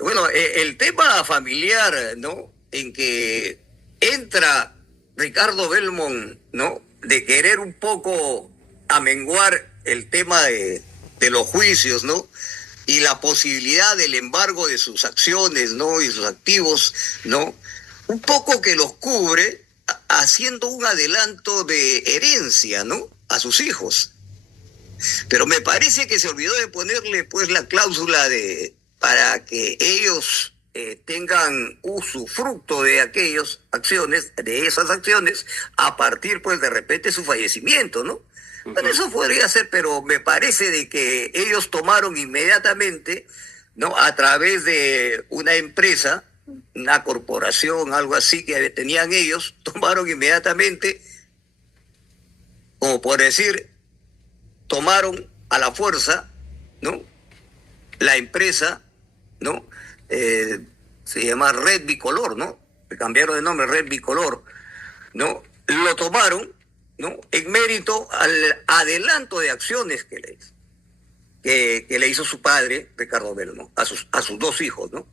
Bueno, el tema familiar, ¿no? En que entra Ricardo Belmont, ¿no? De querer un poco amenguar el tema de los juicios, ¿no? Y la posibilidad del embargo de sus acciones, ¿no? Y sus activos, ¿no? Un poco que los cubre haciendo un adelanto de herencia, ¿no? A sus hijos. Pero me parece que se olvidó de ponerle pues la cláusula de para que ellos tengan usufructo de aquellas acciones, de esas acciones, a partir pues de repente de su fallecimiento, ¿no? Bueno, eso podría ser, pero me parece de que ellos tomaron inmediatamente, ¿no? A través de una empresa, una corporación, algo así que tenían ellos, tomaron inmediatamente, como por decir, tomaron a la fuerza, ¿no? La empresa, ¿no? Se llama Red Bicolor, ¿no? Le cambiaron de nombre, Red Bicolor, ¿no? Lo tomaron, ¿no? En mérito al adelanto de acciones que le hizo su padre, Ricardo Belmont, a sus dos hijos, ¿no?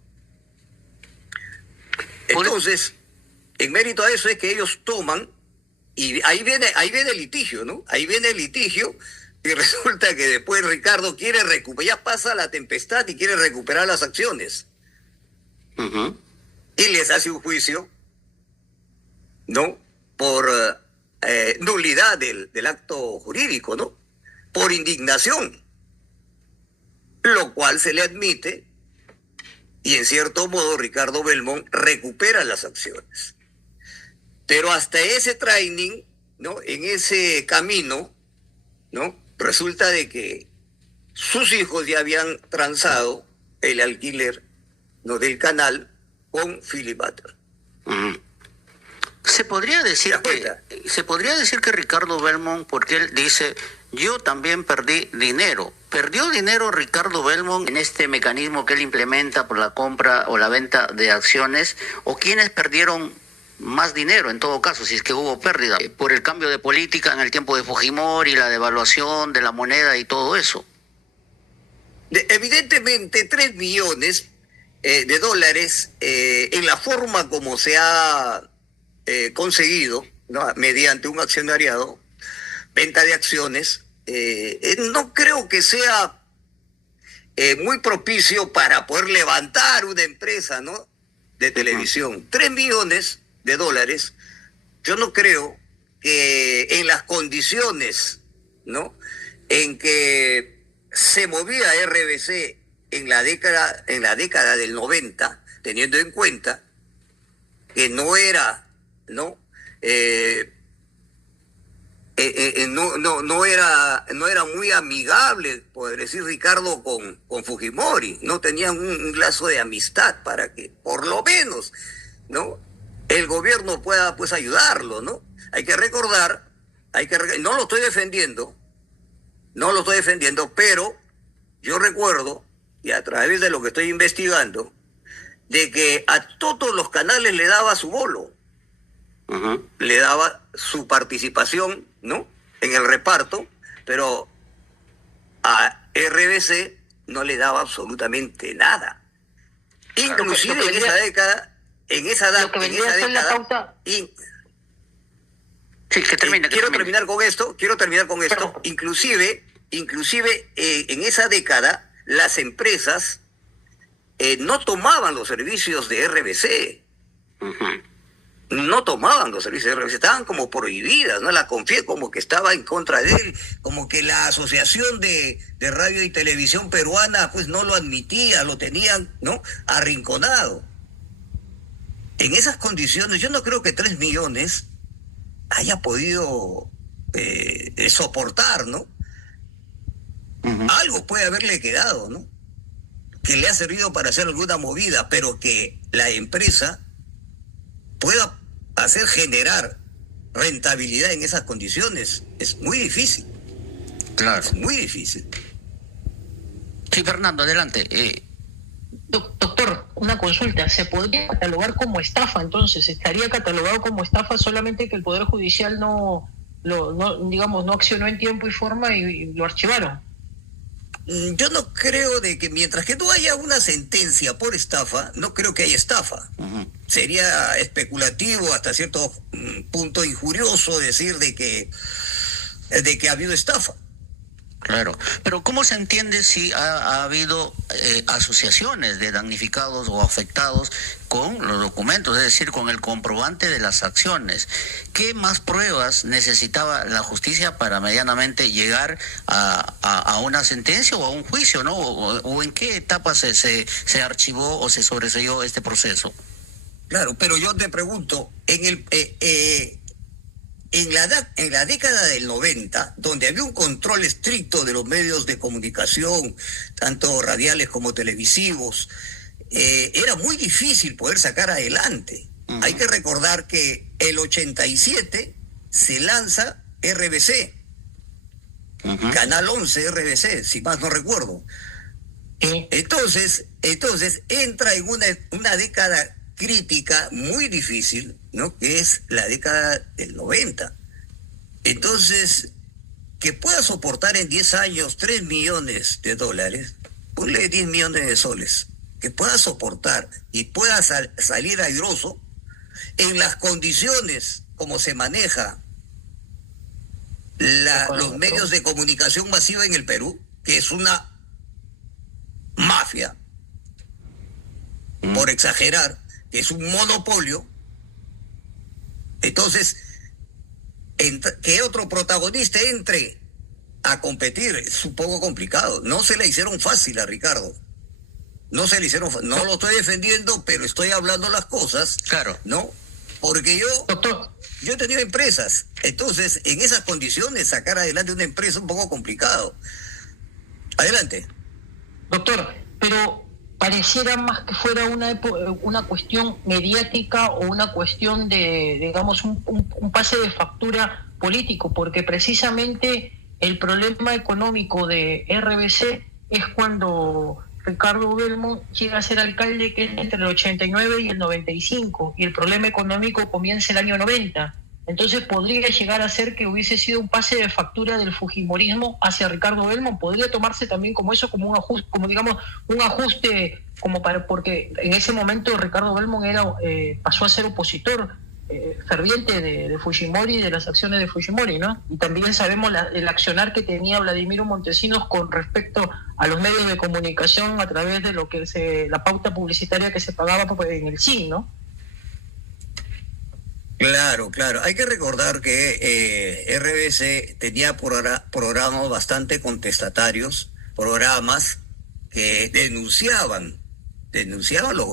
Entonces, en mérito a eso es que ellos toman, y ahí viene el litigio, ¿no? Ahí viene el litigio, y resulta que después Ricardo quiere recuperar, ya pasa la tempestad y quiere recuperar las acciones. Y les hace un juicio, ¿no? Por nulidad del acto jurídico, ¿no? Por indignación, lo cual se le admite, y en cierto modo Ricardo Belmont recupera las acciones. Pero hasta ese training, ¿no? En ese camino, ¿no? Resulta de que sus hijos ya habían transado el alquiler, ¿no? Del canal con Philip Butler. Se podría decir que Ricardo Belmont, porque él dice, yo también perdí dinero. ¿Perdió dinero Ricardo Belmont en este mecanismo que él implementa por la compra o la venta de acciones? ¿O quiénes perdieron más dinero en todo caso, si es que hubo pérdida, por el cambio de política en el tiempo de Fujimori, la devaluación de la moneda y todo eso? Evidentemente, 3 millones de dólares en la forma como se ha conseguido, ¿no? Mediante un accionariado, venta de acciones, no creo que sea muy propicio para poder levantar una empresa, ¿no? De televisión. 3 millones de dólares, yo no creo que en las condiciones, ¿no? En que se movía RBC en la década del 90, teniendo en cuenta que no era, ¿no? No era muy amigable, poder decir Ricardo, con Fujimori. No tenían un lazo de amistad para que, por lo menos, ¿no? El gobierno pueda, pues, ayudarlo, ¿no? Hay que recordar, no lo estoy defendiendo, pero yo recuerdo, y a través de lo que estoy investigando, de que a todos los canales le daba su bolo. Le daba su participación, ¿no? En el reparto, pero a RBC no le daba absolutamente nada. Inclusive en esa década, quiero terminar con esto. Perdón. Inclusive en esa década las empresas no tomaban los servicios de RBC. No tomaban los servicios de RBC, estaban como prohibidas, ¿no? La CONFIEP como que estaba en contra de él, como que la Asociación de Radio y Televisión Peruana pues no lo admitía, lo tenían, ¿no? Arrinconado. En esas condiciones yo no creo que 3 millones haya podido soportar, ¿no? Algo puede haberle quedado, ¿no? Que le ha servido para hacer alguna movida, pero que la empresa pueda hacer generar rentabilidad en esas condiciones es muy difícil. Claro. Es muy difícil. Sí, Fernando, adelante. Doctor, una consulta. ¿Se podría catalogar como estafa entonces? ¿Estaría catalogado como estafa solamente que el Poder Judicial no accionó en tiempo y forma y lo archivaron? Yo no creo de que mientras que no haya una sentencia por estafa, no creo que haya estafa. Sería especulativo hasta cierto punto injurioso decir de que ha habido estafa. Claro, pero ¿cómo se entiende si ha habido asociaciones de damnificados o afectados con los documentos, es decir, con el comprobante de las acciones? ¿Qué más pruebas necesitaba la justicia para medianamente llegar a una sentencia o a un juicio, ¿no? ¿O en qué etapa se archivó o se sobreseyó este proceso? Claro, pero yo te pregunto, en la década del 90, donde había un control estricto de los medios de comunicación, tanto radiales como televisivos, era muy difícil poder sacar adelante. Hay que recordar que el 87 se lanza RBC, Canal 11 RBC, si más no recuerdo. Entonces entra en una década crítica muy difícil, ¿no? Que es la década del 90. Entonces, que pueda soportar en 10 años 3 millones de dólares, ponle 10 millones de soles, que pueda soportar y pueda salir airoso en las condiciones como se maneja los medios de comunicación masiva en el Perú, que es una mafia, por exagerar, que es un monopolio. Entonces, que otro protagonista entre a competir es un poco complicado. No se le hicieron fácil a Ricardo. No se le hicieron fácil. No lo estoy defendiendo, pero estoy hablando las cosas. Claro. ¿No? Porque yo he tenido empresas. Entonces, en esas condiciones, sacar adelante una empresa es un poco complicado. Adelante. Doctor, pero pareciera más que fuera una cuestión mediática o una cuestión de, digamos, un pase de factura político, porque precisamente el problema económico de RBC es cuando Ricardo Belmont llega a ser alcalde, que es entre el 89 y el 95, y el problema económico comienza el año 90. Entonces podría llegar a ser que hubiese sido un pase de factura del fujimorismo hacia Ricardo Belmont. Podría tomarse también como eso, como un ajuste, como digamos un ajuste, como para, porque en ese momento Ricardo Belmont pasó a ser opositor ferviente de Fujimori y de las acciones de Fujimori, ¿no? Y también sabemos el accionar que tenía Vladimiro Montesinos con respecto a los medios de comunicación a través de lo que la pauta publicitaria que se pagaba en el CIN, ¿no? Claro. Hay que recordar que RBC tenía programas bastante contestatarios, programas que denunciaban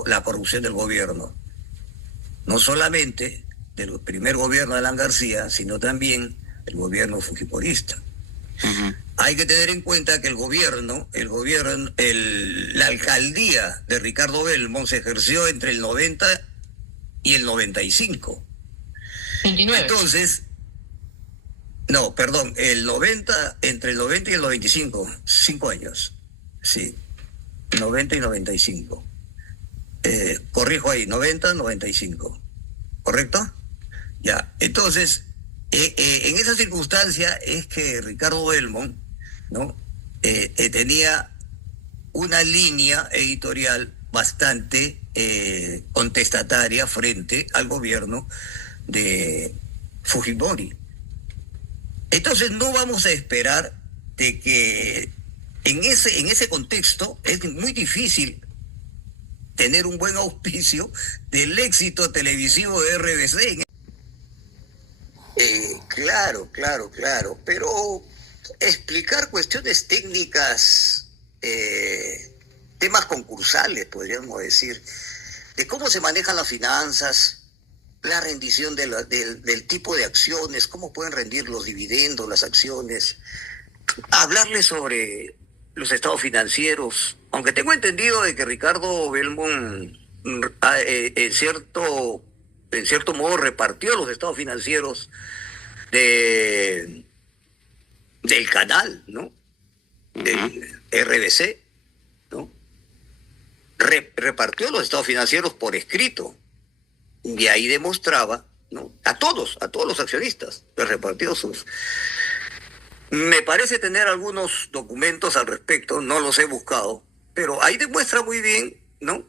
la corrupción del gobierno. No solamente del primer gobierno de Alan García, sino también del gobierno fujimorista. Hay que tener en cuenta que la alcaldía de Ricardo Belmont se ejerció entre el 90 y el 95. 29. Entonces, no, perdón, entre el 90 y el 95, 5 años. Sí, 90 y 95. Corrijo ahí, 90, 95. ¿Correcto? Ya, entonces, en esa circunstancia es que Ricardo Belmont, ¿no? Tenía una línea editorial bastante contestataria frente al gobierno de Fujimori. Entonces no vamos a esperar de que en ese contexto es muy difícil tener un buen auspicio del éxito televisivo de RBC. Claro, pero explicar cuestiones técnicas, temas concursales, podríamos decir, de cómo se manejan las finanzas, la rendición del tipo de acciones, cómo pueden rendir los dividendos, las acciones, hablarle sobre los estados financieros, aunque tengo entendido de que Ricardo Belmont en cierto modo repartió los estados financieros del canal, ¿no? Del RBC, ¿no? Repartió los estados financieros por escrito. Y ahí demostraba, ¿no? A todos los accionistas, les repartió Me parece tener algunos documentos al respecto, no los he buscado, pero ahí demuestra muy bien, ¿no?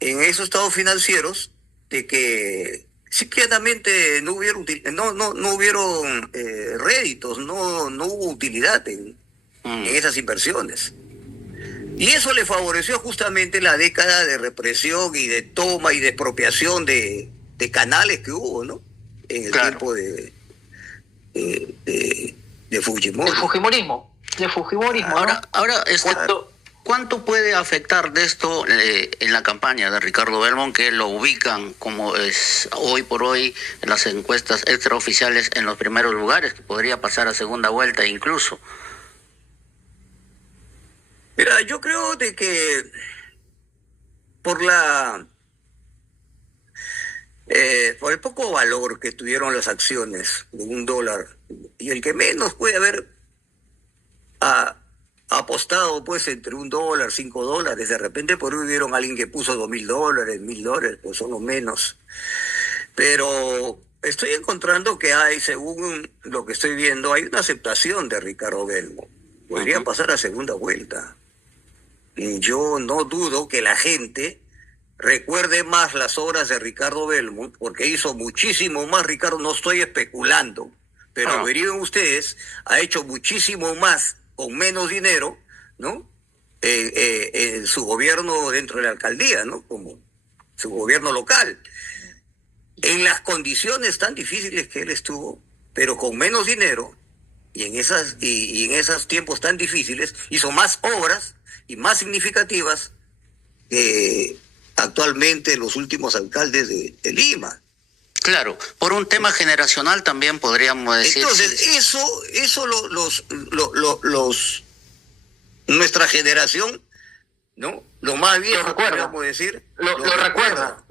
En esos estados financieros de que sí claramente no hubieron no hubieron réditos, no hubo utilidad en esas inversiones. Y eso le favoreció justamente la década de represión y de toma y de expropiación de canales que hubo, ¿no? En el tiempo de Fujimori. De Fujimorismo. Ahora, ¿no? ahora ¿cuánto puede afectar de esto en la campaña de Ricardo Belmont, que lo ubican como es hoy por hoy en las encuestas extraoficiales en los primeros lugares, que podría pasar a segunda vuelta incluso? Mira, yo creo de que por por el poco valor que tuvieron las acciones de $1, y el que menos puede haber apostado pues entre $1, $5, de repente por ahí hubieron alguien que puso $2,000, $1,000, pues son los menos. Pero estoy encontrando que hay, según lo que estoy viendo, hay una aceptación de Ricardo Belmont. Podría pasar a segunda vuelta. Y yo no dudo que la gente recuerde más las obras de Ricardo Belmont, porque hizo muchísimo más. Ricardo, no estoy especulando, pero averigüen ustedes, ha hecho muchísimo más con menos dinero, ¿no? En su gobierno dentro de la alcaldía, ¿no? Como su gobierno local. En las condiciones tan difíciles que él estuvo, pero con menos dinero, y en esos tiempos tan difíciles, hizo más obras y más significativas que actualmente los últimos alcaldes de Lima. Claro, por un tema generacional también podríamos decir. Entonces, eso nuestra generación, ¿no? Lo más viejo, podríamos decir, lo recuerda.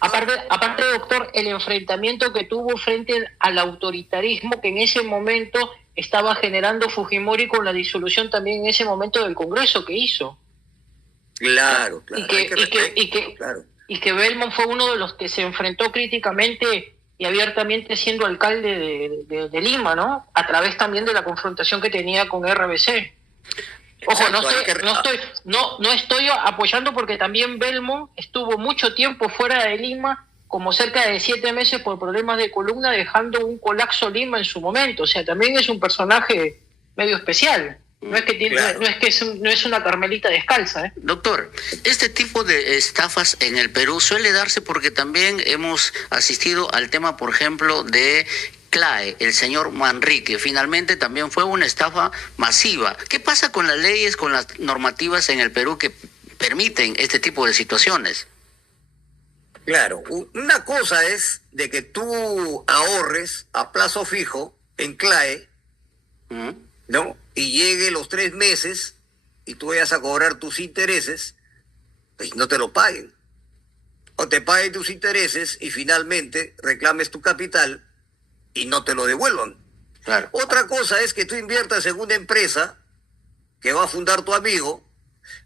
Aparte, doctor, el enfrentamiento que tuvo frente al autoritarismo que en ese momento estaba generando Fujimori con la disolución también en ese momento del Congreso que hizo. Claro. Y que Belmont fue uno de los que se enfrentó críticamente y abiertamente siendo alcalde de Lima, ¿no? A través también de la confrontación que tenía con RBC. Ojo, no estoy apoyando, porque también Belmont estuvo mucho tiempo fuera de Lima, como cerca de 7 meses por problemas de columna, dejando un colapso Lima en su momento. O sea, también es un personaje medio especial. No es una Carmelita descalza, ¿eh? Doctor, este tipo de estafas en el Perú suele darse porque también hemos asistido al tema, por ejemplo, de CLAE, el señor Manrique. Finalmente también fue una estafa masiva. ¿Qué pasa con las leyes, con las normativas en el Perú que permiten este tipo de situaciones? Claro, una cosa es de que tú ahorres a plazo fijo en CLAE, ¿no? Y llegue los 3 meses y tú vayas a cobrar tus intereses, pues no te lo paguen. O te paguen tus intereses y finalmente reclames tu capital y no te lo devuelvan. Claro. Otra cosa es que tú inviertas en una empresa que va a fundar tu amigo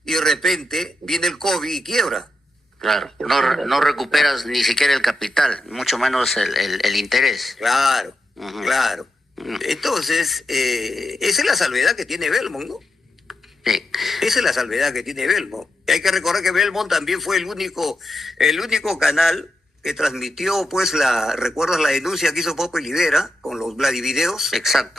y de repente viene el COVID y quiebra. Claro, no recuperas ni siquiera el capital, mucho menos el interés. Claro. Entonces, esa es la salvedad que tiene Belmont, ¿no? Sí. Esa es la salvedad que tiene Belmont. Y hay que recordar que Belmont también fue el único canal que transmitió, pues, ¿recuerdas la denuncia que hizo Pope Libera con los Vladivideos? Exacto.